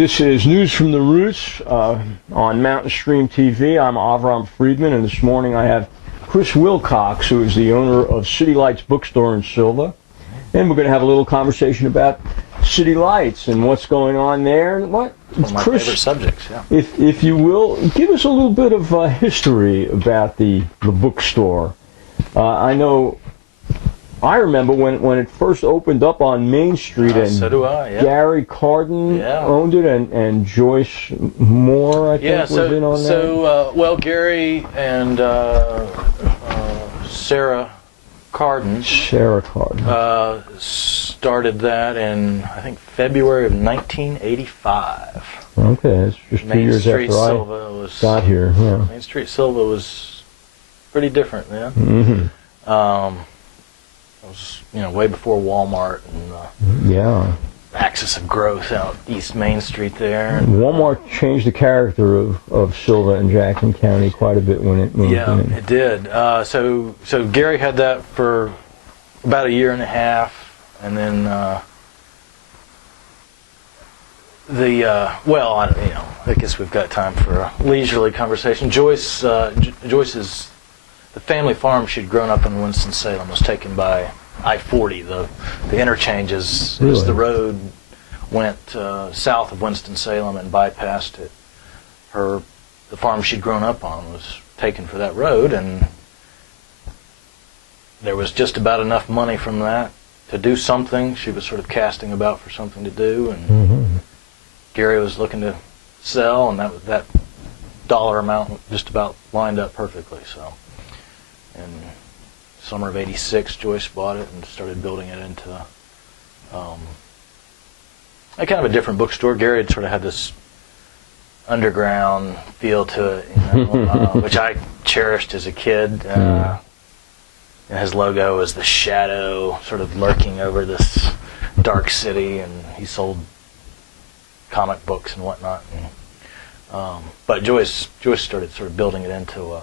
This is News from the Roots on Mountain Stream TV. I'm Avram Friedman, and this morning I have Chris Wilcox, who is the owner of City Lights Bookstore in Sylva. And we're going to have a little conversation about City Lights and what's going on there. One of my favorite subjects, yeah. If you will, give us a little bit of history about the bookstore. I remember when it first opened up on Main Street, and so do I, yeah. Gary Carden owned it, and Joyce Moore, I think, was in on that. So, Gary and Sarah Carden started that in, I think, February of 1985. Okay, that's just 2 years after Sylva I got here. Yeah. Main Street Sylva was pretty different then. Mm-hmm. It was, way before Walmart and axis of growth out East Main Street there. Walmart changed the character of Sylva and Jackson County quite a bit when it moved in. Yeah, it did. So Gary had that for about a year and a half, and then I guess we've got time for a leisurely conversation. Joyce's the family farm she'd grown up in Winston-Salem was taken by I-40. The interchanges, as the road went south of Winston-Salem and bypassed it, the farm she'd grown up on was taken for that road, and there was just about enough money from that to do something. She was sort of casting about for something to do, and Gary was looking to sell, and that dollar amount just about lined up perfectly. So in summer of '86, Joyce bought it and started building it into a kind of a different bookstore. Gary had sort of had this underground feel to it, which I cherished as a kid. And his logo was the shadow sort of lurking over this dark city, and he sold comic books and whatnot. But Joyce started sort of building it into a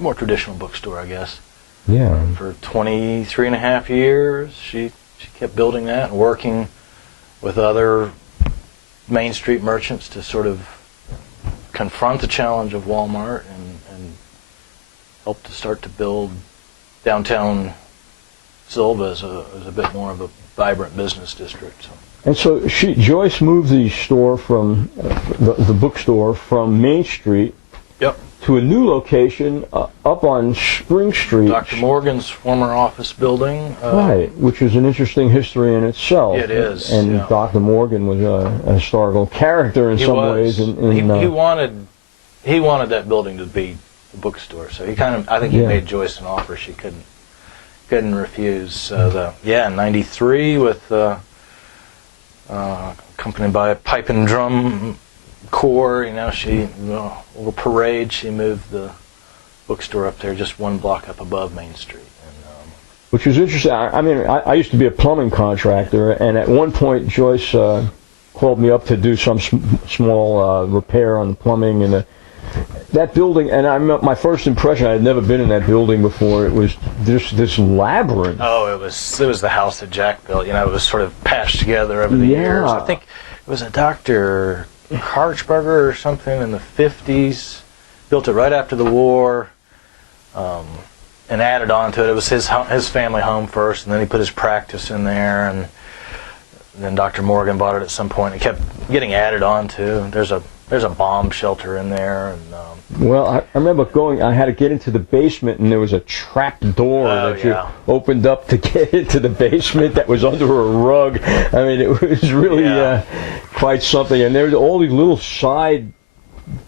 more traditional bookstore, I guess. Yeah. For 23 and a half years, she kept building that and working with other Main Street merchants to sort of confront the challenge of Walmart and help to start to build downtown Sylva as a bit more of a vibrant business district. So. And so Joyce moved the store from the bookstore from Main Street to a new location up on Spring Street. Dr. Morgan's former office building. Right, which is an interesting history in itself. It is. And Dr. Morgan was a historical character in some ways. He wanted that building to be the bookstore, so I think he made Joyce an offer she couldn't refuse. So in '93 with accompanied by a pipe and drum corps, a little parade, she moved the bookstore up there just one block up above Main Street. Which was interesting. I used to be a plumbing contractor, and at one point Joyce called me up to do some small repair on the plumbing, and that building, and my first impression, I had never been in that building before, it was this labyrinth. Oh, it was the house that Jack built. It was sort of patched together over the years. I think it was a Dr. Harchberger or something in the 50s, built it right after the war, and added on to it. It was his family home first, and then he put his practice in there, and then Dr. Morgan bought it at some point. It kept getting added on to. There's a bomb shelter in there, and I remember I had to get into the basement, and there was a trap door that you opened up to get into the basement that was under a rug. It was really quite something. And there were all these little side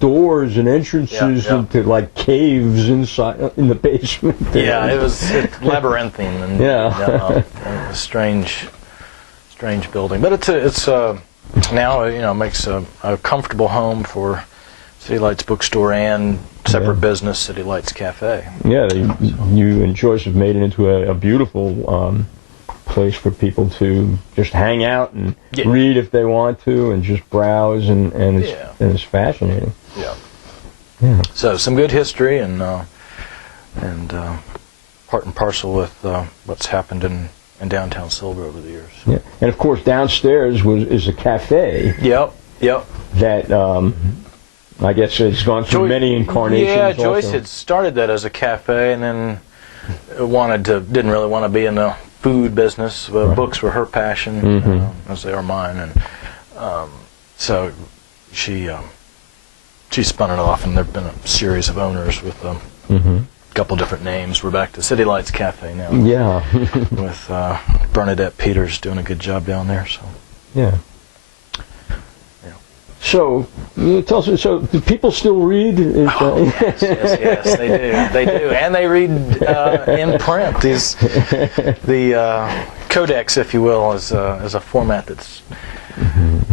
doors and entrances into like caves inside in the basement. Yeah, it was labyrinthine and a strange building. But it's now makes a comfortable home for City Lights Bookstore and separate business, City Lights Cafe. Yeah, you and Joyce have made it into a beautiful place for people to just hang out and read if they want to, and just browse, and it's fascinating. Yeah. So some good history and part and parcel with what's happened in in downtown Sylva over the years. Yeah. And of course, downstairs is a cafe. Yep. That I guess it's gone through many incarnations. Yeah, Joyce also had started that as a cafe, and then didn't really want to be in the food business. Books were her passion, as they are mine, and so she spun it off, and there've been a series of owners with a couple different names. We're back to City Lights Cafe now. Yeah, with Bernadette Peters doing a good job down there. So yeah. So, tell us, so do people still read? Yes, they do. And they read in print. The codex, if you will, is a format that's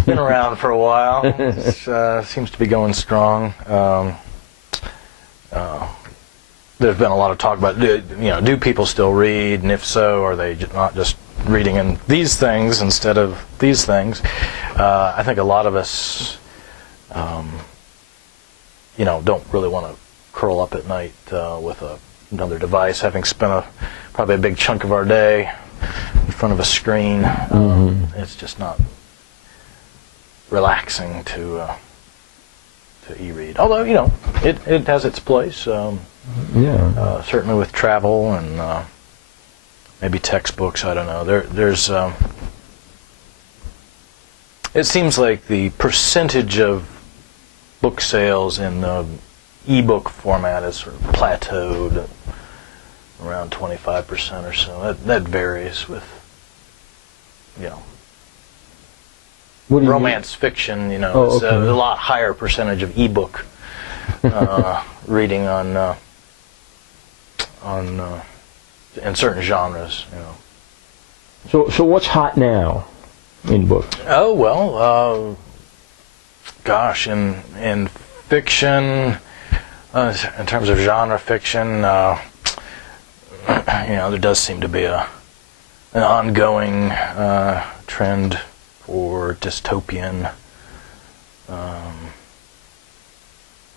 been around for a while. It seems to be going strong. There's been a lot of talk about, do people still read, and if so, are they not just reading in these things instead of these things? I think a lot of us, don't really want to curl up at night with another device, having spent probably a big chunk of our day in front of a screen. It's just not relaxing to e-read. Although, it has its place. Certainly with travel and maybe textbooks. I don't know. There's it seems like the percentage of book sales in the e-book format is sort of plateaued at around 25% or so. That varies with, romance fiction. It's a lot higher percentage of e-book reading on in certain genres. So what's hot now in books? Oh well, gosh, in fiction, in terms of genre fiction, there does seem to be an ongoing trend for dystopian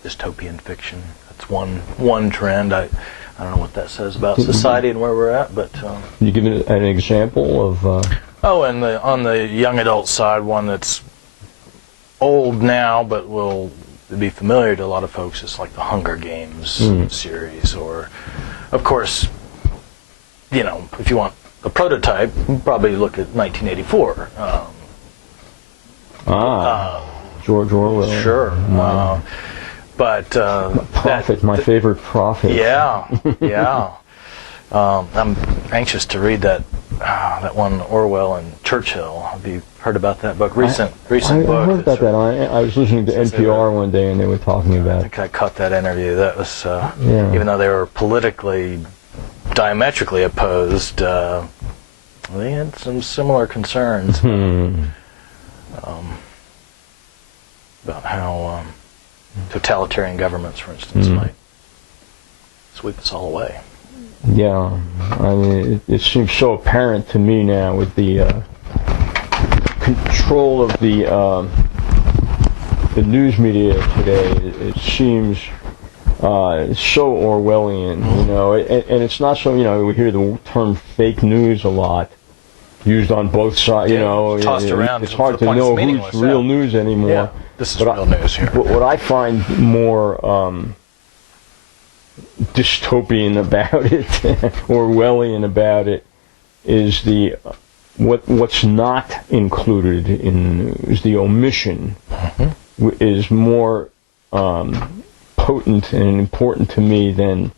dystopian fiction. That's one trend. I don't know what that says about society and where we're at, but can you give an example of? And on the young adult side, one that's old now but will be familiar to a lot of folks is like the Hunger Games series, or, of course, if you want a prototype, probably look at 1984. George Orwell. Sure. But Prophet, my favorite prophet. Yeah. I'm anxious to read that one, Orwell and Churchill. Have you heard about that book? Recent book. I heard about that. I was listening to NPR one day, and they were talking about. I think I caught that interview. That was even though they were politically diametrically opposed, they had some similar concerns about how totalitarian governments, for instance, might sweep us all away. Yeah, I mean, it seems so apparent to me now with the control of the news media today. It seems so Orwellian, and it's not so. We hear the term fake news a lot used on both sides. Tossed around. It's hard to know who's real news anymore. Yeah, this is real news here. But what I find more dystopian about it, Orwellian about it, is what's not included is the omission is more potent and important to me than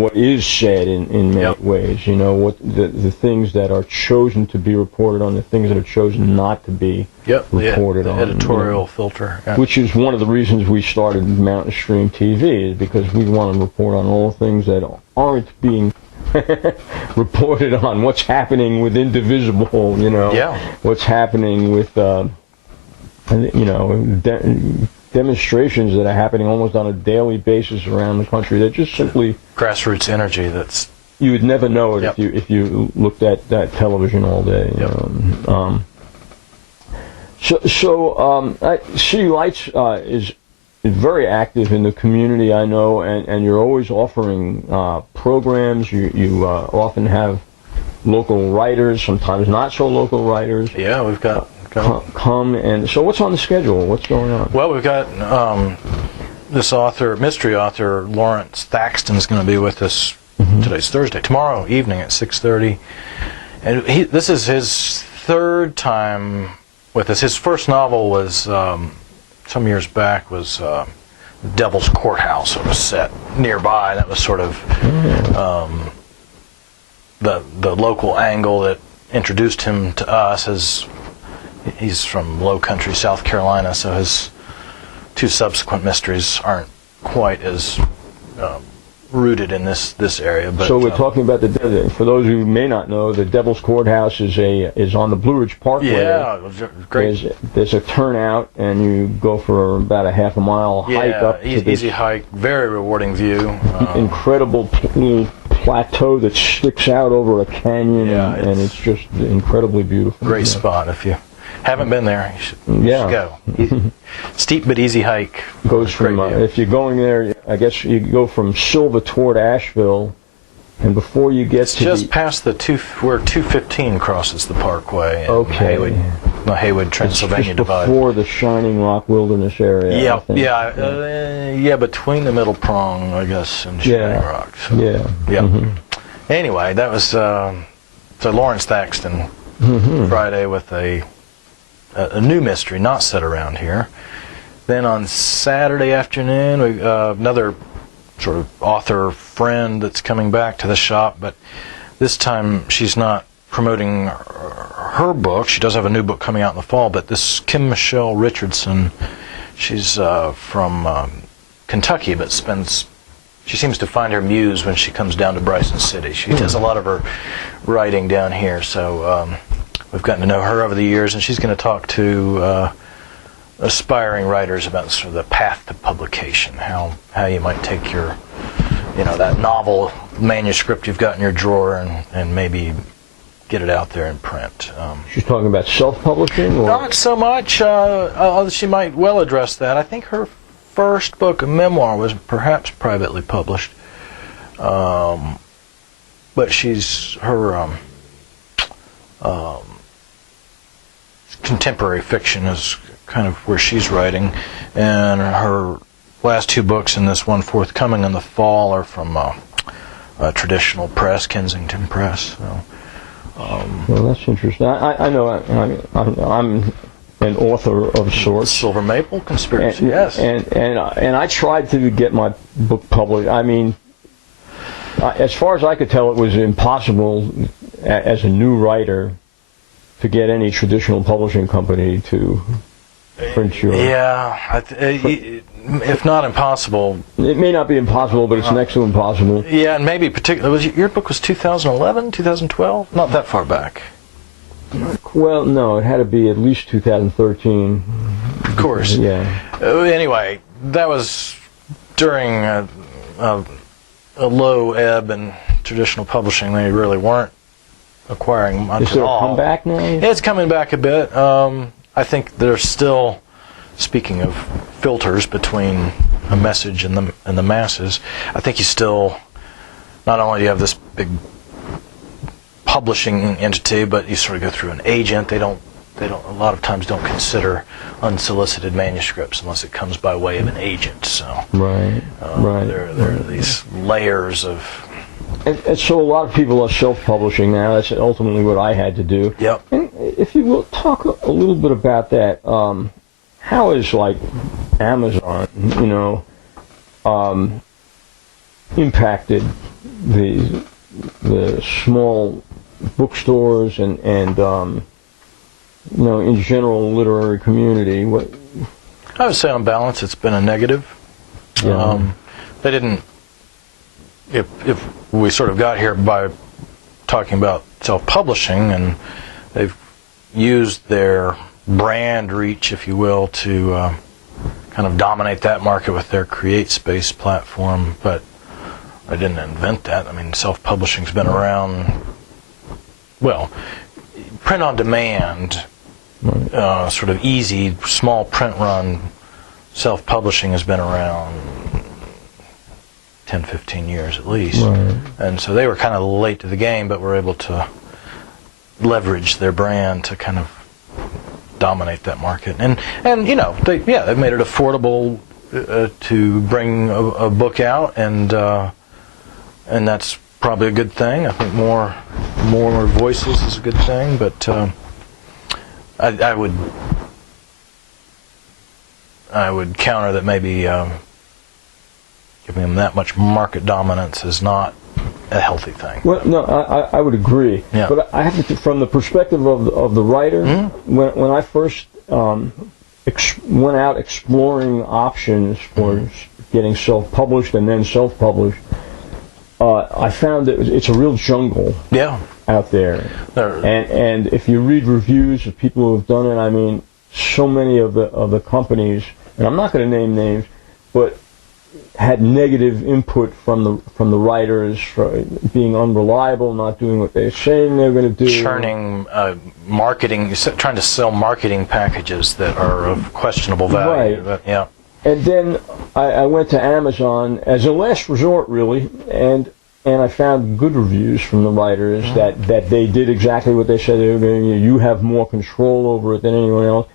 what is said in many ways. What the things that are chosen to be reported on, the things that are chosen not to be reported on. The editorial filter. Yeah. Which is one of the reasons we started Mountain Stream TV, is because we want to report on all things that aren't being reported on. What's happening with Indivisible, what's happening with, demonstrations that are happening almost on a daily basis around the country that just simply grassroots energy that's you would never know it if you looked at that television all day. City Lights is very active in the community, I know, and you're always offering programs. You often have local writers, sometimes not so local writers. Yeah, we've got come. And so what's on the schedule? What's going on? Well, we've got this mystery author, Lawrence Thaxton's going to be with us. Today's Thursday. Tomorrow evening at 6:30. And this is his third time with us. His first novel was, some years back, was Devil's Courthouse. It was set nearby. That was sort of the local angle that introduced him to us. He's from Low Country, South Carolina, so his two subsequent mysteries aren't quite as rooted in this area. But, so we're talking about for those who may not know, the Devil's Courthouse is on the Blue Ridge Parkway. Yeah, great. There's a turnout, and you go for about a half a mile hike up to this easy hike, very rewarding view. Incredible plateau that sticks out over a canyon, and it's just incredibly beautiful. Great spot. If you haven't been there, you should go. Steep but easy hike. Goes from if you're going there, I guess you go from Sylva toward Asheville, and before you get to just past where 215 crosses the Parkway. Haywood, Transylvania divide. Before the Shining Rock Wilderness area. Between the Middle Prong, I guess, and Shining Rock. So. Anyway, that was so Lawrence Thaxton Friday with a new mystery not set around here. Then on Saturday afternoon, we another sort of author friend that's coming back to the shop, but this time she's not promoting her book. She does have a new book coming out in the fall, but this Kim Michelle Richardson, she's from Kentucky, but she seems to find her muse when she comes down to Bryson City. She does a lot of her writing down here, so we've gotten to know her over the years, and she's going to talk to aspiring writers about sort of the path to publication, how you might take your, that novel manuscript you've got in your drawer and maybe get it out there in print. She's talking about self-publishing? Not so much. She might well address that. I think her first book, a memoir, was perhaps privately published. But her contemporary fiction is kind of where she's writing, and her last two books and this one forthcoming in the fall are from a traditional press, Kensington Press. So, well, that's interesting. I know I'm an author of sorts. Silver Maple Conspiracy, yes. And I tried to get my book published. I mean, as far as I could tell, it was impossible as a new writer to get any traditional publishing company to print your... Yeah, if not impossible... It may not be impossible, but it's next to impossible. Yeah, and maybe particularly... Your book was 2011, 2012? Not that far back. Well, no, it had to be at least 2013. Of course. Yeah. Anyway, that was during a low ebb in traditional publishing. They really weren't acquiring much at all. Is it come back now? It's coming back a bit. I think there's still, speaking of filters between a message and the masses, I think you still, not only do you have this big publishing entity, but you sort of go through an agent. They don't a lot of times don't consider unsolicited manuscripts unless it comes by way of an agent. So right. There are these layers of. And so a lot of people are self-publishing now. That's ultimately what I had to do. Yep. And if you will talk a little bit about that, how is like Amazon, impacted the small bookstores and in general literary community? What I would say on balance, it's been a negative. Yeah. They didn't. If we sort of got here by talking about self-publishing, and they've used their brand reach, if you will, to kind of dominate that market with their CreateSpace platform, but I didn't invent that. I mean, self-publishing's been around, well, print on demand, sort of easy, small print run self-publishing has been around 10, 15 years at least. Right. And so they were kind of late to the game, but were able to leverage their brand to kind of dominate that market. And you know, they've made it affordable to bring a book out, and that's probably a good thing. I think more voices is a good thing, but I would counter that maybe giving them that much market dominance is not a healthy thing. Well, no, I would agree. Yeah. But I have to, from the perspective of the writer, when I first went out exploring options for getting self-published and then self-published, I found that it's a real jungle out there. And if you read reviews of people who have done it, I mean, so many of the companies, and I'm not going to name names, but had negative input from the writers for being unreliable, not doing what they're saying they're going to do. Churning marketing, trying to sell marketing packages that are of questionable value. Right. But, yeah. And then I went to Amazon as a last resort, really, and I found good reviews from the writers that they did exactly what they said they were going to do. You have more control over it than anyone else.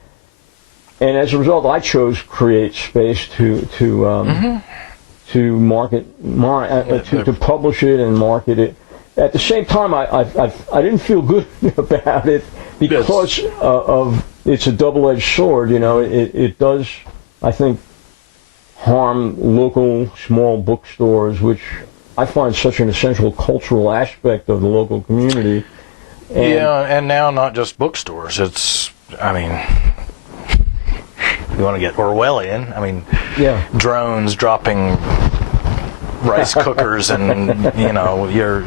And as a result, I chose Create Space to market, to publish it and market it. At the same time, I didn't feel good about it because of it's a double-edged sword. You know, it does, I think, harm local small bookstores, which I find such an essential cultural aspect of the local community. And now not just bookstores. It's, I mean, you want to get Orwellian. I mean, drones dropping rice cookers and, you know, your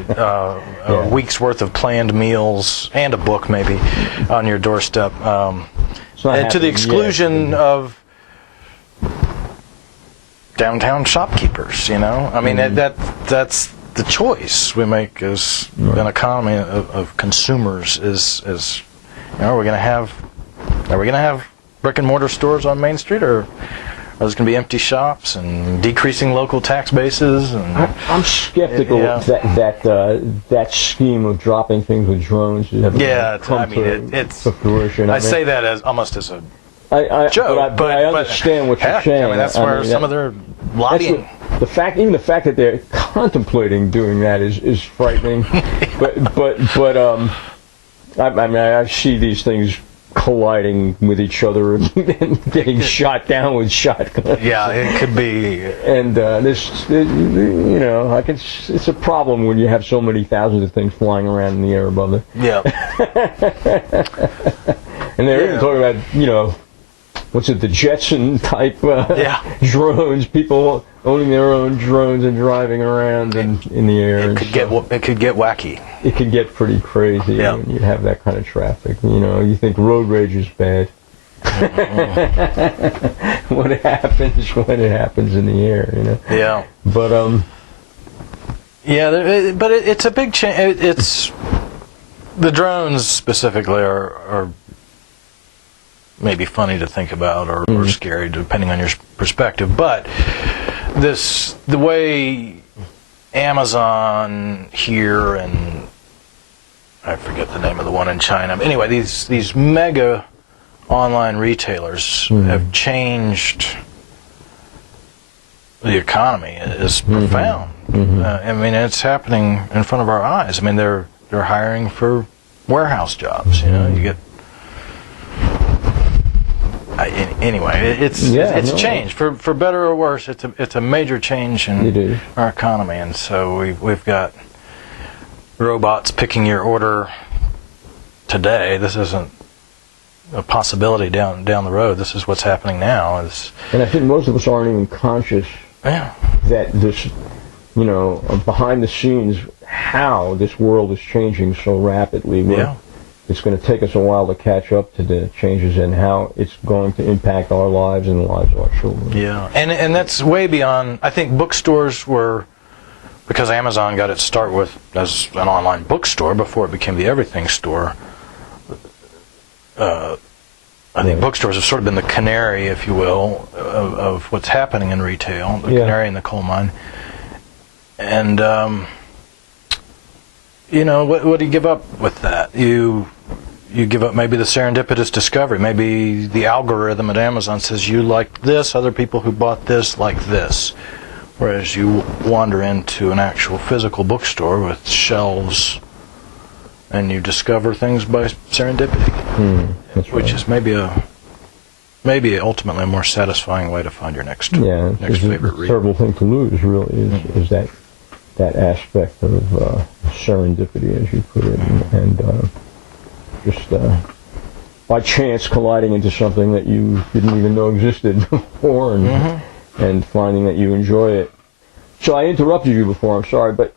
a week's worth of planned meals and a book maybe on your doorstep. And to the exclusion of downtown shopkeepers, you know. I mean, that's the choice we make as an economy of consumers. Is you know, are we going to have brick and mortar stores on Main Street, or are there going to be empty shops and decreasing local tax bases? And I'm skeptical that scheme of dropping things with drones. It's fruition. I say that as almost as a joke, but I understand what you're saying. I mean, that's where some of their lobbying. The fact that they're contemplating doing that is frightening. but I mean, I see these things colliding with each other and getting shot down with shotguns. Yeah, it could be. And you know, it's a problem when you have so many thousands of things flying around in the air above it. Yeah. And they're even talking about, you know, what's it, the Jetson type drones, people owning their own drones and driving around in the air. It could get wacky. It can get pretty crazy when you have that kind of traffic. You know, you think road rage is bad. What happens when it happens in the air, you know? Yeah. But but it's a big change. It's the drones specifically are maybe funny to think about or scary, depending on your perspective. But the way Amazon here, and I forget the name of the one in China. But anyway, these mega online retailers have changed the economy. Is profound. I mean, it's happening in front of our eyes. I mean, they're hiring for warehouse jobs. You know, you get. Anyway, it's changed for better or worse. It's a major change in our economy, and so we've got robots picking your order today. This isn't a possibility down the road. This is what's happening now. And I think most of us aren't even conscious that this, you know, behind the scenes, how this world is changing so rapidly. It's going to take us a while to catch up to the changes and how it's going to impact our lives and the lives of our children. Yeah, and that's way beyond. I think bookstores were, because Amazon got its start with as an online bookstore before it became the everything store. I think bookstores have sort of been the canary, if you will, of what's happening in retail, the canary in the coal mine. And what do you give up with that? You give up maybe the serendipitous discovery. Maybe the algorithm at Amazon says you like this, other people who bought this like this. Whereas you wander into an actual physical bookstore with shelves and you discover things by serendipity, which is maybe ultimately a more satisfying way to find your next favorite read. Terrible thing to lose, really, is that aspect of serendipity, as you put it, and just by chance colliding into something that you didn't even know existed before, and finding that you enjoy it. So I interrupted you before, I'm sorry, but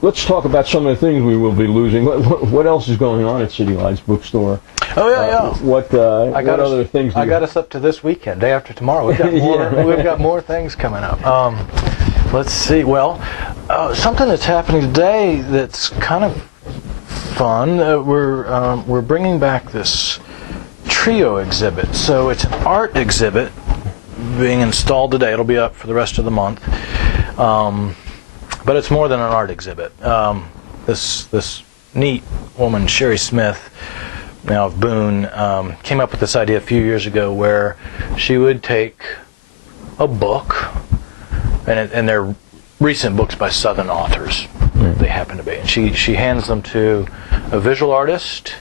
let's talk about some of the things we will be losing. What else is going on at City Lights Bookstore? Oh, yeah. What other things? I got us up to this weekend, day after tomorrow. We've got more, we've got more things coming up. Let's see. Well, something that's happening today that's kind of fun. We're bringing back this trio exhibit. So it's an art exhibit being installed today. It'll be up for the rest of the month. But it's more than an art exhibit. This neat woman, Sherry Smith, now of Boone, came up with this idea a few years ago where she would take a book, and they're recent books by Southern authors. They happen to be. And she hands them to a visual artist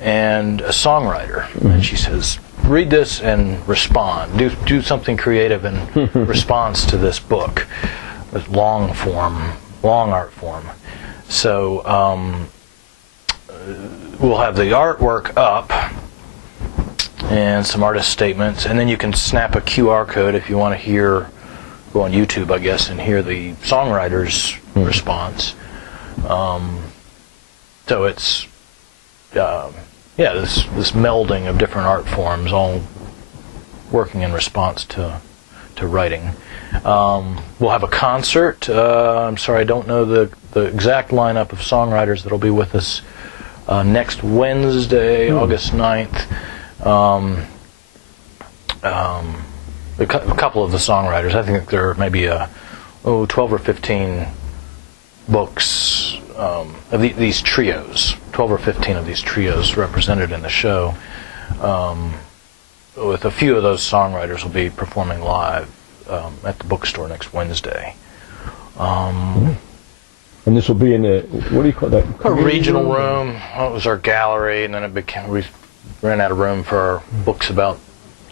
and a songwriter. And she says, read this and respond. Do something creative in response to this book. With long art form. So we'll have the artwork up and some artist statements, and then you can snap a QR code if you want to go on YouTube, I guess, and hear the songwriter's response. So it's this melding of different art forms, all working in response to writing. We'll have a concert. I'm sorry, I don't know the exact lineup of songwriters that'll be with us next Wednesday, August 9th. A couple of the songwriters, I think there may be 12 or 15 books of these trios, 12 or 15 of these trios represented in the show. With a few of those songwriters will be performing live at the bookstore next Wednesday. And this will be in the, what do you call that? A regional room. Well, it was our gallery, and then we ran out of room for our books about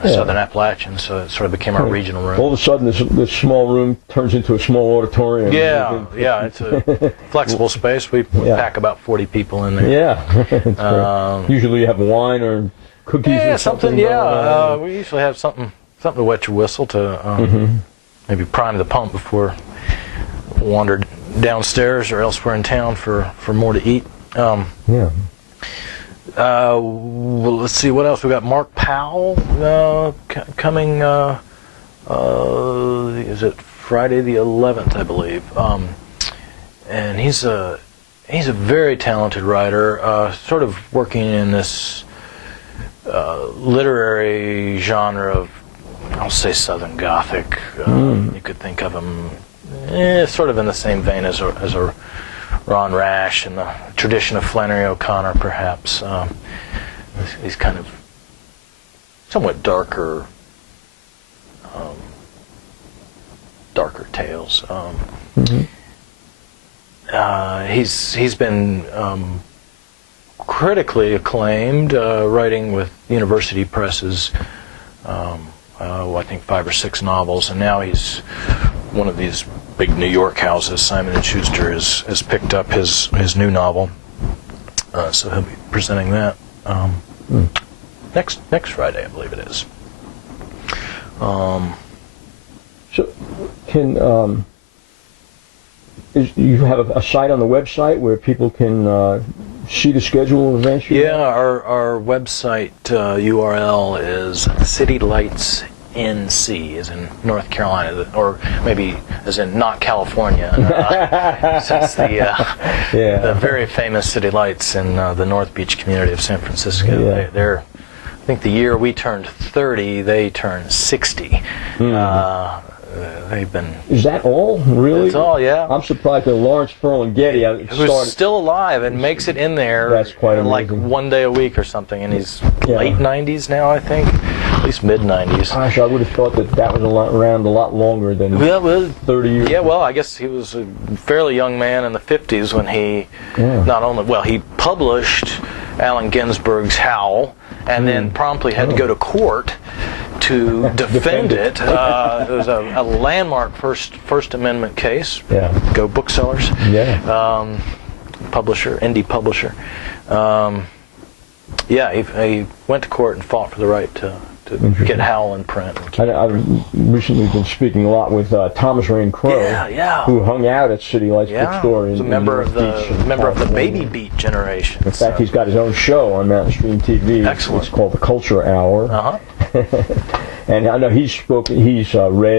Southern Appalachians, so it sort of became our regional room. All of a sudden, this small room turns into a small auditorium. Yeah, it's a flexible space. We pack about 40 people in there. Yeah. Usually you have wine or cookies or something. We usually have something to wet your whistle to maybe prime the pump before we wander downstairs or elsewhere in town for more to eat. Well, let's see what else we got. Mark Powell coming. Is it Friday the 11th, I believe? And he's a very talented writer, sort of working in this literary genre of, I'll say, Southern Gothic. You could think of him sort of in the same vein as a Ron Rash and the tradition of Flannery O'Connor, perhaps. These kind of somewhat darker tales. He's been critically acclaimed, writing with university presses. I think 5 or 6 novels, and now he's one of these big New York houses. Simon & Schuster has picked up his new novel, so he'll be presenting that next Friday, I believe it is. So, you have a site on the website where people can see the schedule of events? Our website URL is City Lights NC, as in North Carolina, or maybe as in not California, since the very famous City Lights in the North Beach community of San Francisco. They're, I think the year we turned 30, they turned 60. they've been... Is that all? Really? That's all, yeah. I'm surprised that Lawrence Ferlinghetti who's still alive and makes it in there. That's quite amazing. Like one day a week or something, and he's late 90s now, I think. At least mid-90s. Gosh, I would have thought that was around a lot longer than 30 years. Yeah, well, I guess he was a fairly young man in the 50s when he not only... Well, he published Allen Ginsberg's Howl, and then promptly had to go to court to defend it. It was a landmark First Amendment case. Yeah. Go booksellers. Yeah. Publisher, indie publisher. He went to court and fought for the right to get Howl in print. I've recently been speaking a lot with Thomas Rain Crow, who hung out at City Lights Bookstore. He's a member of the Baby Beat generation. In fact, he's got his own show on Mountain Stream TV. Excellent. It's called The Culture Hour. And I know he's read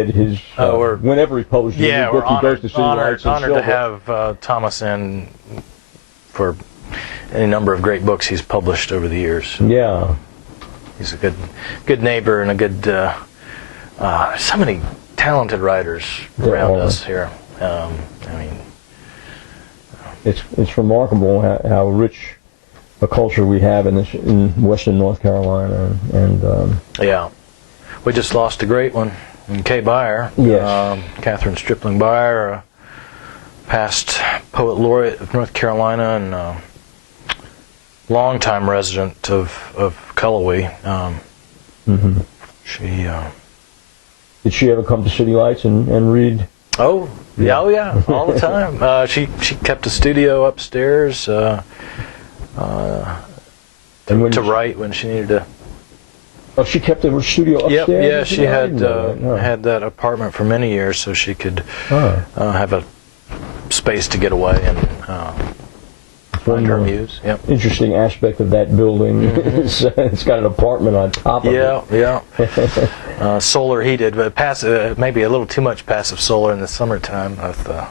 his whenever he publishes a new book, he goes to City Lights. Honored to have Thomas in for any number of great books he's published over the years. Yeah. He's a good neighbor and a good. So many talented writers around us here. I mean, it's remarkable how rich a culture we have in Western North Carolina, and we just lost a great one in Kay Beyer. Yes. Catherine Stripling Beyer, past poet laureate of North Carolina and longtime resident of Cullowhee. Did she ever come to City Lights and read? Oh yeah, all the time. She kept a studio upstairs to write when she needed to. Oh, she kept her studio upstairs? Yep, yeah, she had that apartment for many years, so she could have a space to get away and find her muse. Yep. Interesting aspect of that building. It's got an apartment on top of it. Yeah. Solar heated, but maybe a little too much passive solar in the summertime with the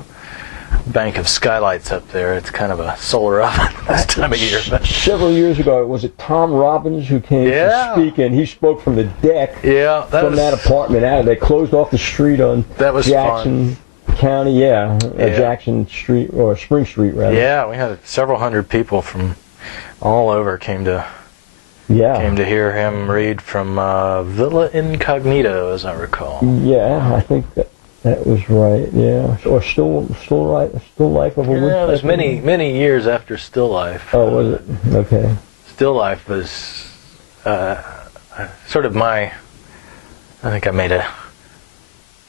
bank of skylights up there. It's kind of a solar oven this time of year. Several years ago, was it Tom Robbins who came to speak, and he spoke from the deck from that apartment out. They closed off the street on Jackson County, Jackson Street, or Spring Street, rather. Yeah, we had several hundred people from all over came to hear him read from Villa Incognito, as I recall. Yeah, I think that was right. Yeah, or Still Life of a Woodpecker. Yeah, it was many years after Still Life. Oh, was it? Okay. Still Life was sort of I think I made a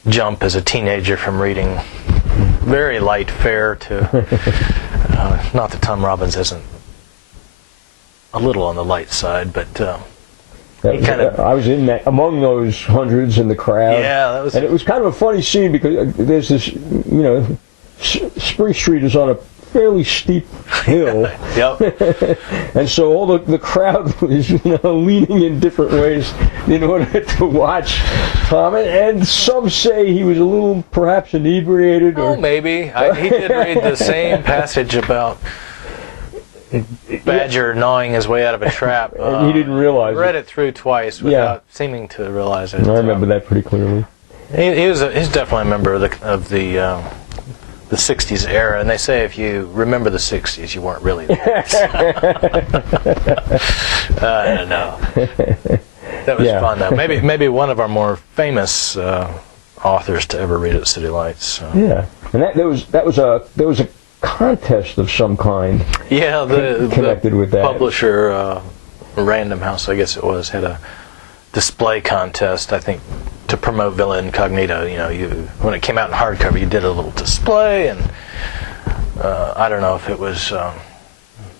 jump as a teenager from reading very light fare to not that Tom Robbins isn't a little on the light side, but I was in that among those hundreds in the crowd. Yeah, and it was kind of a funny scene because there's this, Spring Street is on a fairly steep hill. Yep. And so all the crowd was leaning in different ways in order to watch Tom. And some say he was a little perhaps inebriated. Oh, maybe. He did read the same passage about badger gnawing his way out of a trap. And he didn't realize read it through twice without seeming to realize it. I remember that pretty clearly. He's definitely a member of the 60s era, and they say if you remember the 60s, you weren't really there. I don't know. That was fun, though. Maybe one of our more famous authors to ever read at City Lights. So. Yeah, and there was a contest of some kind. Yeah, connected with that publisher, Random House, I guess it was, had a display contest, I think, to promote Villa Incognito. When it came out in hardcover, you did a little display, and I don't know if it was,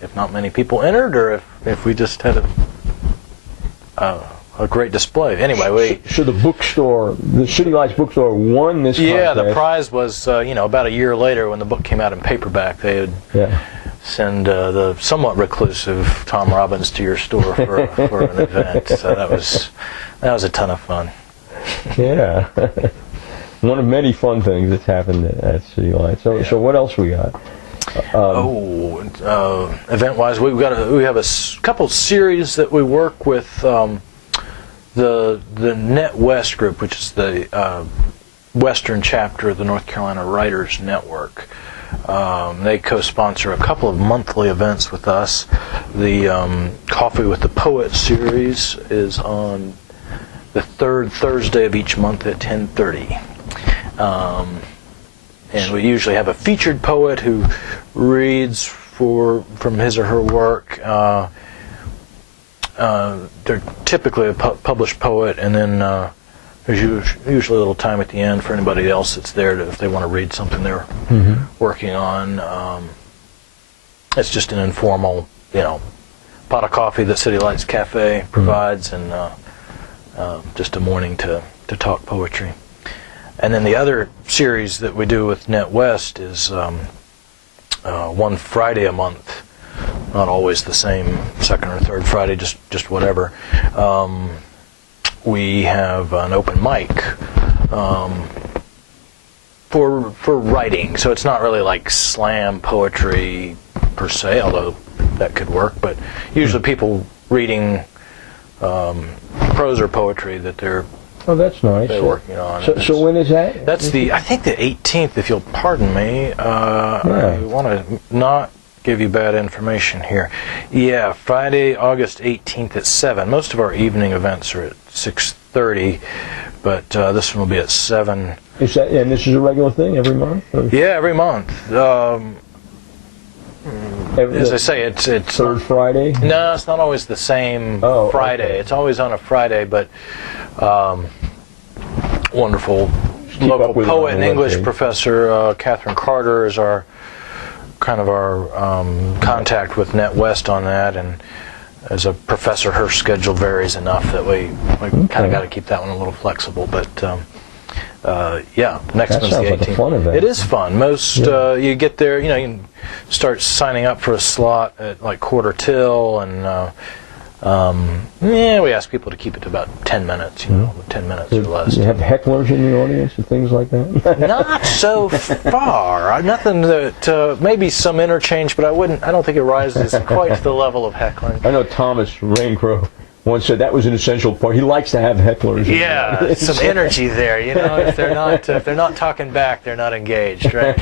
if not many people entered, or if we just had a great display. Anyway, so the City Lights Bookstore won this contest. Yeah, the prize was, about a year later when the book came out in paperback, they would send the somewhat reclusive Tom Robbins to your store for an event. So that was a ton of fun. Yeah. One of many fun things that's happened at City Lights. So what else we got? Event-wise, we have a couple series that we work with the Net West group, which is the Western chapter of the North Carolina Writers Network. They co-sponsor a couple of monthly events with us. The Coffee with the Poet series is on the third Thursday of each month at 10:30. And we usually have a featured poet who reads from his or her work. They're typically a published poet, and then there's usually a little time at the end for anybody else that's there if they want to read something they're working on. It's just an informal, pot of coffee that City Lights Cafe provides, and just a morning to talk poetry. And then the other series that we do with Net West is one Friday a month. Not always the same second or third Friday, just whatever. We have an open mic for writing, so it's not really like slam poetry per se, although that could work. But usually people reading prose or poetry that they're that's nice. They're working on. So when is that? That's I think the 18th, if you'll pardon me. I want to not give you bad information here. Yeah, Friday, August 18th at 7. Most of our evening events are at 6:30, but this one will be at 7. Is that, and this is a regular thing every month? Or? Yeah, every month. As I say, it's third Friday? No, it's not always the same Friday. Okay. It's always on a Friday, but wonderful local poet and English professor Catherine Carter is our contact with Net West on that, and as a professor, her schedule varies enough that we kind of got to keep that one a little flexible. But next one's the 18th. Like a fun event. It is fun. Most you get there, you can start signing up for a slot at like 1:45, and we ask people to keep it to about 10 minutes, 10 minutes or less. Do you have hecklers in the audience and things like that? Not so far. Nothing that, maybe some interchange, but I don't think it rises quite to the level of heckling. I know Thomas Raincrow once said that was an essential part. He likes to have hecklers. Yeah, some energy there, if they're not talking back, they're not engaged, right?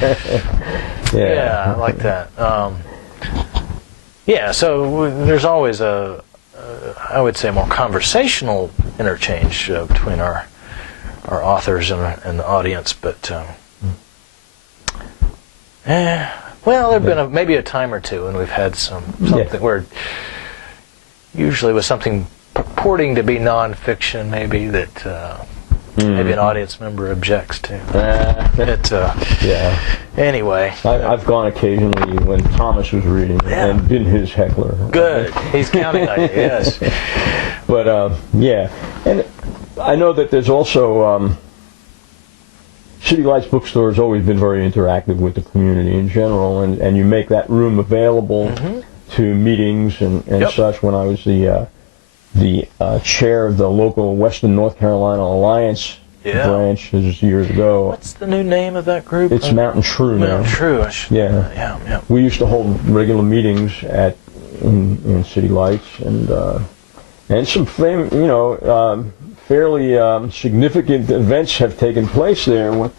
Yeah, I like that. So there's always I would say more conversational interchange between our authors and the audience, but there've been maybe a time or two when we've had something where usually with something purporting to be nonfiction, maybe that maybe an audience member objects to. Anyway, I've gone occasionally when Thomas was reading and been his heckler. Good, he's counting on you. Yes, but and I know that there's also City Lights Bookstore has always been very interactive with the community in general, and you make that room available to meetings and such. When I was the chair of the local Western North Carolina Alliance branch years ago. What's the new name of that group? It's Mountain True now. Mountain True. Yeah. We used to hold regular meetings in City Lights, and some fairly significant events have taken place there.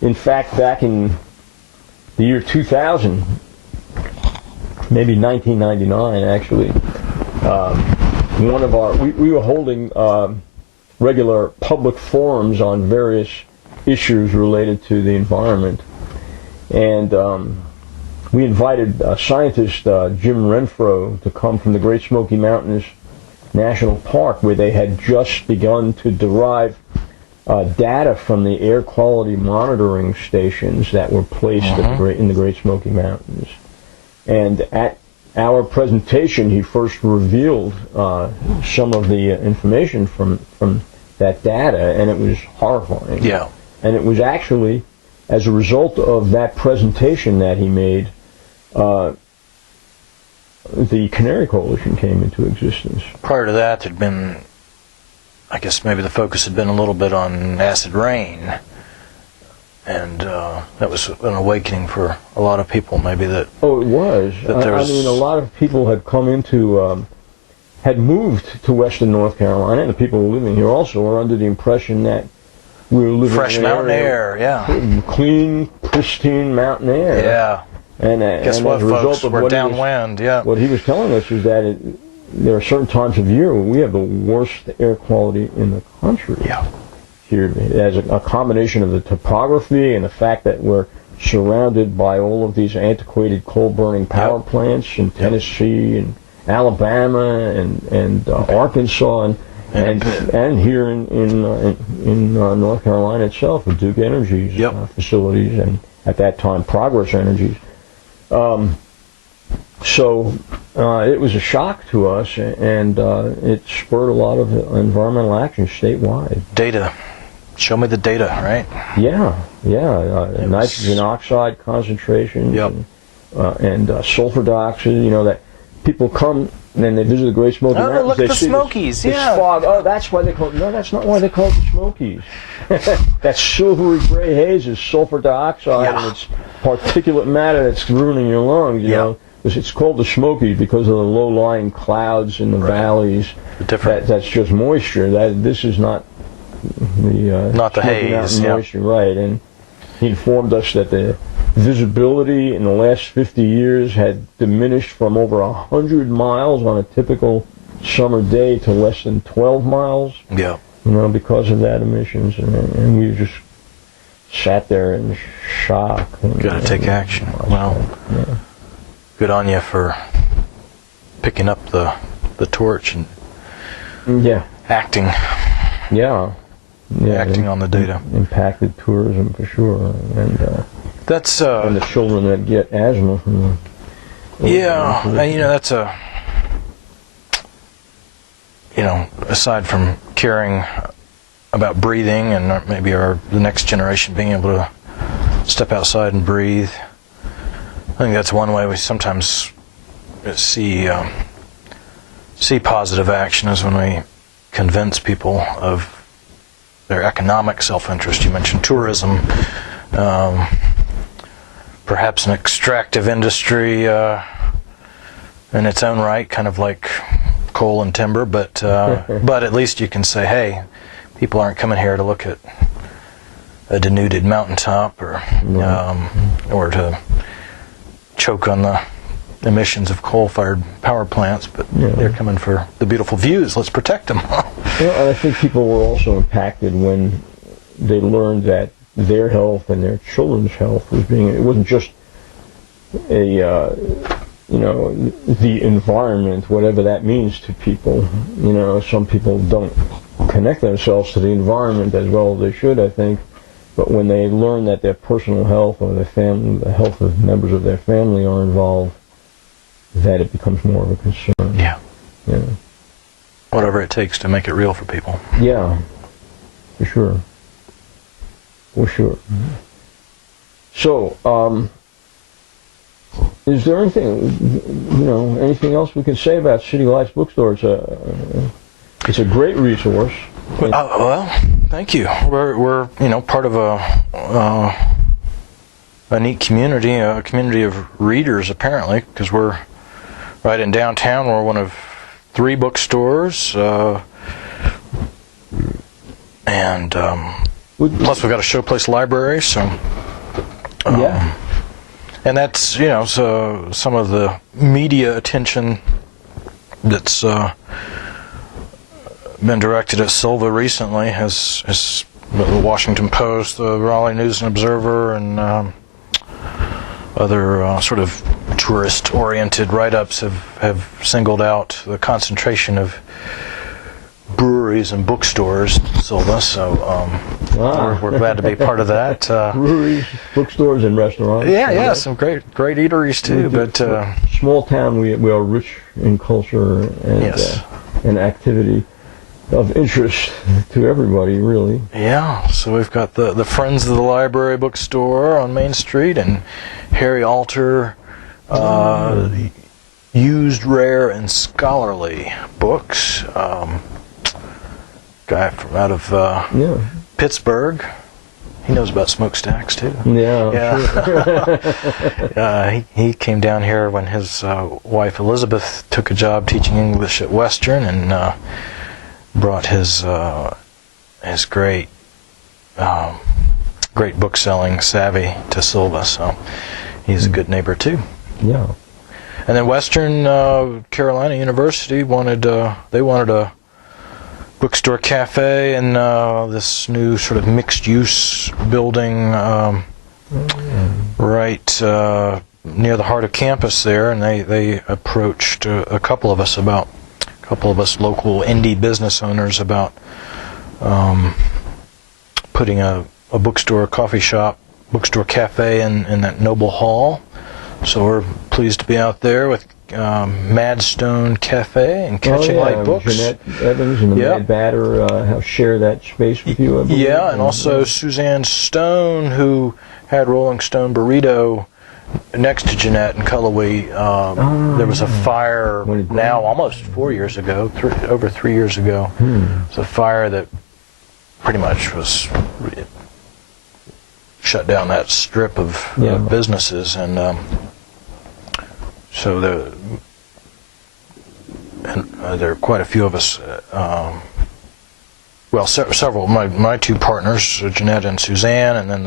In fact, back in the year 2000, maybe 1999 actually, we were holding regular public forums on various issues related to the environment, and we invited scientist Jim Renfro to come from the Great Smoky Mountains National Park, where they had just begun to derive data from the air quality monitoring stations that were placed in the Great Smoky Mountains. And at our presentation, he first revealed some of the information from that data, and it was horrifying. Yeah. And it was actually as a result of that presentation that he made, the Canary Coalition came into existence. Prior to that, there'd been, I guess maybe the focus had been a little bit on acid rain, and that was an awakening for a lot of people, maybe that... Oh, it was. I mean, a lot of people had come into, had moved to Western North Carolina, and the people living here also were under the impression that we were living fresh in an mountain area, air, clean, pristine mountain air. Yeah. And guess what, folks? We're downwind. Yeah. What he was telling us is that there are certain times of year when we have the worst air quality in the country. Yeah. Here, as a combination of the topography and the fact that we're surrounded by all of these antiquated coal-burning power plants in Tennessee and Alabama and Arkansas and here in North Carolina itself with Duke Energy's facilities and at that time Progress Energies. So it was a shock to us, and it spurred a lot of environmental action statewide. Data. Show me the data, right? Yeah. Nitrogen oxide concentrations and sulfur dioxide, that people come and they visit the Great Smoky Mountains. Oh, look at the Smokies, this fog. Oh, that's why they call it. No, that's not why they call it the Smokies. That silvery gray haze is sulfur dioxide, and it's particulate matter that's ruining your lungs, you know. It's called the Smokies because of the low-lying clouds in the valleys. That's just moisture. This is not the haze, moisture, right? And he informed us that the visibility in the last 50 years had diminished from over 100 miles on a typical summer day to less than 12 miles. Yeah. Because of that emissions, and we just sat there in shock. Got to take action. Well, good on you for picking up the torch and acting. Acting on the data. Impacted tourism for sure, and that's and the children that get asthma from that's aside from caring about breathing and maybe the next generation being able to step outside and breathe, I think that's one way we sometimes see positive action is when we convince people of their economic self-interest. You mentioned tourism, perhaps an extractive industry in its own right, kind of like coal and timber, but at least you can say, hey, people aren't coming here to look at a denuded mountaintop or to choke on the emissions of coal-fired power plants, but they're coming for the beautiful views. Let's protect them. And I think people were also impacted when they learned that their health and their children's health was it wasn't just the environment, whatever that means to people. Some people don't connect themselves to the environment as well as they should, I think. But when they learn that their personal health or the health of members of their family are involved, that it becomes more of a concern. Yeah. Whatever it takes to make it real for people. Yeah, for sure. For sure. Mm-hmm. So, is there anything else we can say about City Lights Bookstore? It's a great resource. Well, thank you. We're part of a neat community, a community of readers apparently, because we're right in downtown. We're one of 3 bookstores, and plus we've got a showplace library. So and that's so some of the media attention that's been directed at Sylva recently has the Washington Post, the Raleigh News and Observer, and other sort of tourist-oriented write-ups have singled out the concentration of breweries and bookstores in Sylva. So we're glad to be part of that. Breweries, bookstores, and restaurants. Yeah, some great eateries too. But small town, we are rich in culture and activity of interest to everybody, really. Yeah, so we've got the Friends of the Library bookstore on Main Street, and Harry Alter, used, rare, and scholarly books. Guy from out of Pittsburgh. He knows about smokestacks too. Sure. He came down here when his wife Elizabeth took a job teaching English at Western, and brought his great great book selling savvy to Sylva, so he's a good neighbor too. Yeah. And then Western Carolina University wanted a bookstore cafe and this new sort of mixed use building right near the heart of campus there, and they approached a couple of us local indie business owners about putting a bookstore, coffee shop, bookstore cafe in that noble hall. So we're pleased to be out there with Madstone Cafe and Catching Light Books. Jeanette Evans and the Mad Batter have shared that space with you, I believe. Yeah, and also Suzanne Stone, who had Rolling Stone Burrito next to Jeanette in Cullowhee. There was a fire now almost 4 years ago, over 3 years ago. It was a fire that pretty much was shut down that strip of businesses, and so there are quite a few of us. Several. My two partners, Jeanette and Suzanne, and then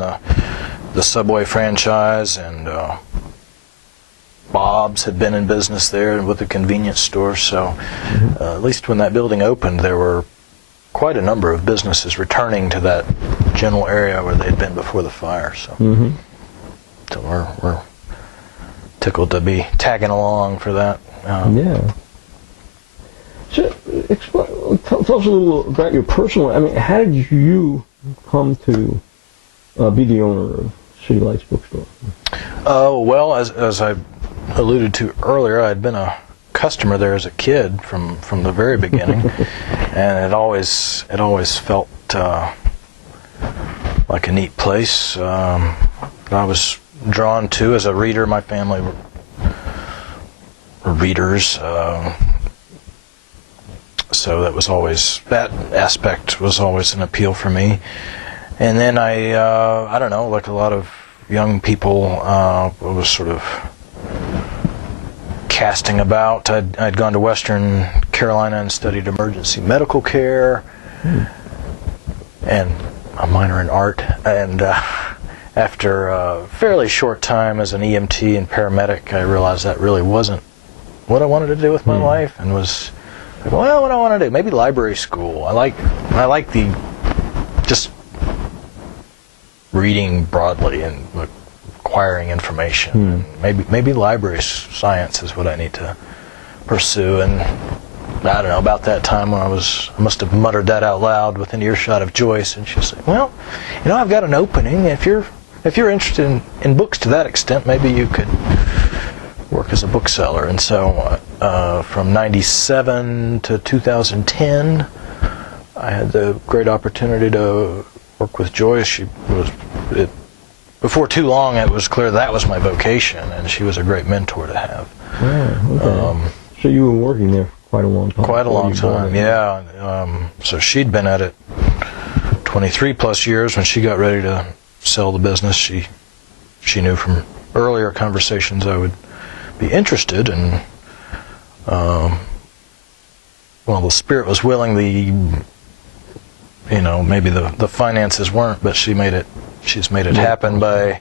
the Subway franchise, and Bob's had been in business there with the convenience store. So at least when that building opened, there were quite a number of businesses returning to that general area where they'd been before the fire. So, so we're tickled to be tagging along for that. Yeah. So, tell us a little about your personal. I mean, how did you come to be the owner of City Lights Bookstore? Well, as I alluded to earlier, I'd been a customer there as a kid from the very beginning, and it always felt like a neat place. I was drawn to as a reader. My family were readers, so that aspect was always an appeal for me. And then I don't know, like a lot of young people, was sort of casting about. I'd gone to Western Carolina and studied emergency medical care and a minor in art. And after a fairly short time as an EMT and paramedic, I realized that really wasn't what I wanted to do with my life, and was like, well, what do I want to do? Maybe library school. I like the just reading broadly and acquiring information. Maybe library science is what I need to pursue. And I don't know, about that time when I must have muttered that out loud within earshot of Joyce, and she said, well, I've got an opening. If you're interested in books to that extent, maybe you could work as a bookseller. And so from 97 to 2010, I had the great opportunity to work with Joyce. Before too long, it was clear that was my vocation, and she was a great mentor to have. Okay. So you were working there for quite a long time. Quite a long time, yeah. So she'd been at it 23 plus years. When she got ready to sell the business, she knew from earlier conversations I would be interested, and the spirit was willing, maybe the finances weren't, but she's made it happen by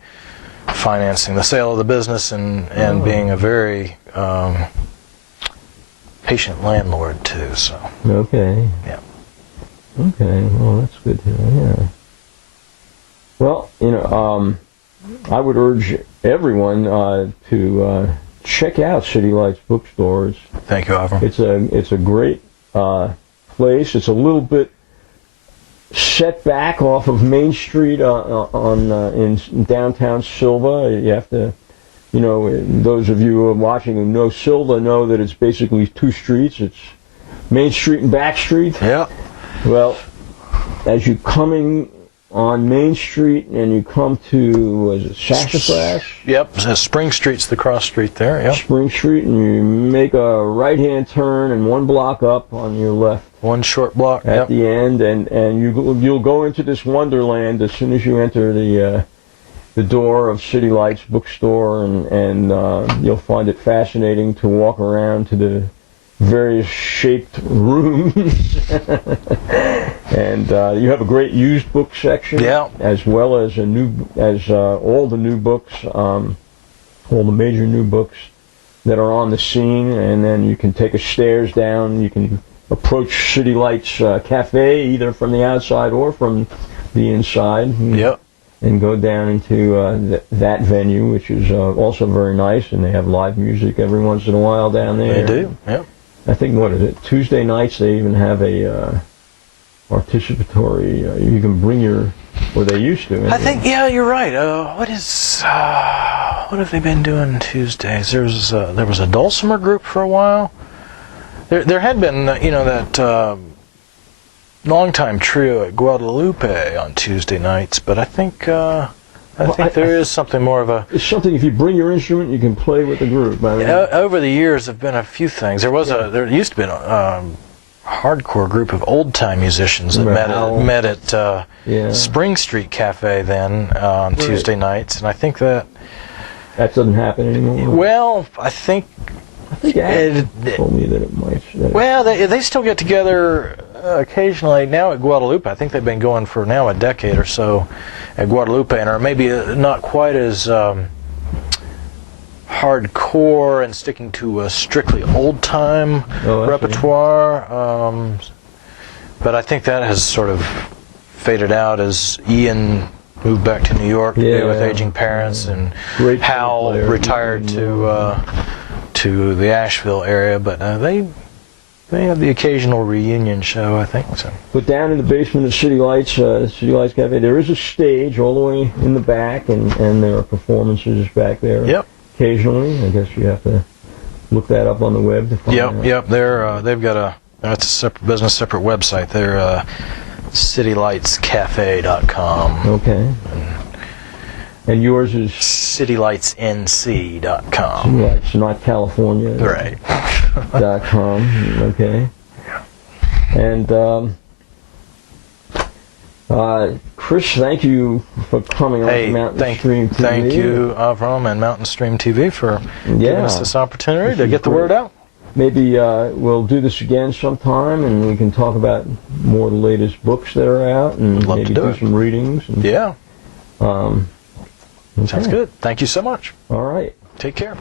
financing the sale of the business and being a very patient landlord too. So okay. Yeah. Okay. Well, that's good to hear. Yeah. Well, I would urge everyone to check out City Lights Bookstores. Thank you, Avram. It's a great place. It's a little bit set back off of Main Street in downtown Sylva. You have to, those of you who are watching who know Sylva know that it's basically two streets. It's Main Street and Back Street. Yeah. Well, as you're coming on Main Street and you come to, was it Sassafras? Yep, Spring Street's the cross street there, yep. Spring Street, and you make a right-hand turn and one block up on your left. One short block, at the end, and you'll go into this wonderland as soon as you enter the door of City Lights Bookstore, and you'll find it fascinating to walk around to the various shaped rooms And you have a great used book section, as well as all the new books, all the major new books that are on the scene. And then you can take a stairs down. You can approach City Lights Cafe either from the outside or from the inside. And go down into that venue, which is also very nice, and they have live music every once in a while down there. They do, yep. I think, what is it, Tuesday nights they even have a participatory, you can bring your, or they used to. Anyway. I think, yeah, you're right. What have they been doing Tuesdays? There was a dulcimer group for a while. There had been, that long-time trio at Guadalupe on Tuesday nights, but I think there is something more of a... It's something, if you bring your instrument, you can play with the group. I mean, over the years, there have been a few things. There used to be a hardcore group of old-time musicians that met at Spring Street Cafe then on Tuesday nights, and I think that doesn't happen anymore. Well, I think Ed told me that it might. Well, they still get together occasionally now at Guadalupe. I think they've been going for now a decade or so at Guadalupe, and are maybe not quite as hardcore and sticking to a strictly old-time repertoire. But I think that has sort of faded out as Ian moved back to New York to be with aging parents, and Hal retired to the Asheville area. But they have the occasional reunion show, I think. So. But down in the basement of City Lights Cafe, there is a stage all the way in the back, and there are performances back there. Yep. Occasionally, I guess you have to look that up on the web to find out. Yep. They've got that's a separate business, separate website. They're citylightscafe.com. Okay. And yours is citylightsnc.com. City Lights, not California. Right. .com. Okay. And Chris, thank you for coming on to Mountain Stream TV. Thank you, Avram and Mountain Stream TV, for giving us this opportunity to get the word out. Maybe we'll do this again sometime, and we can talk about more of the latest books that are out, and maybe do some readings. And, Sounds good. Thank you so much. All right. Take care.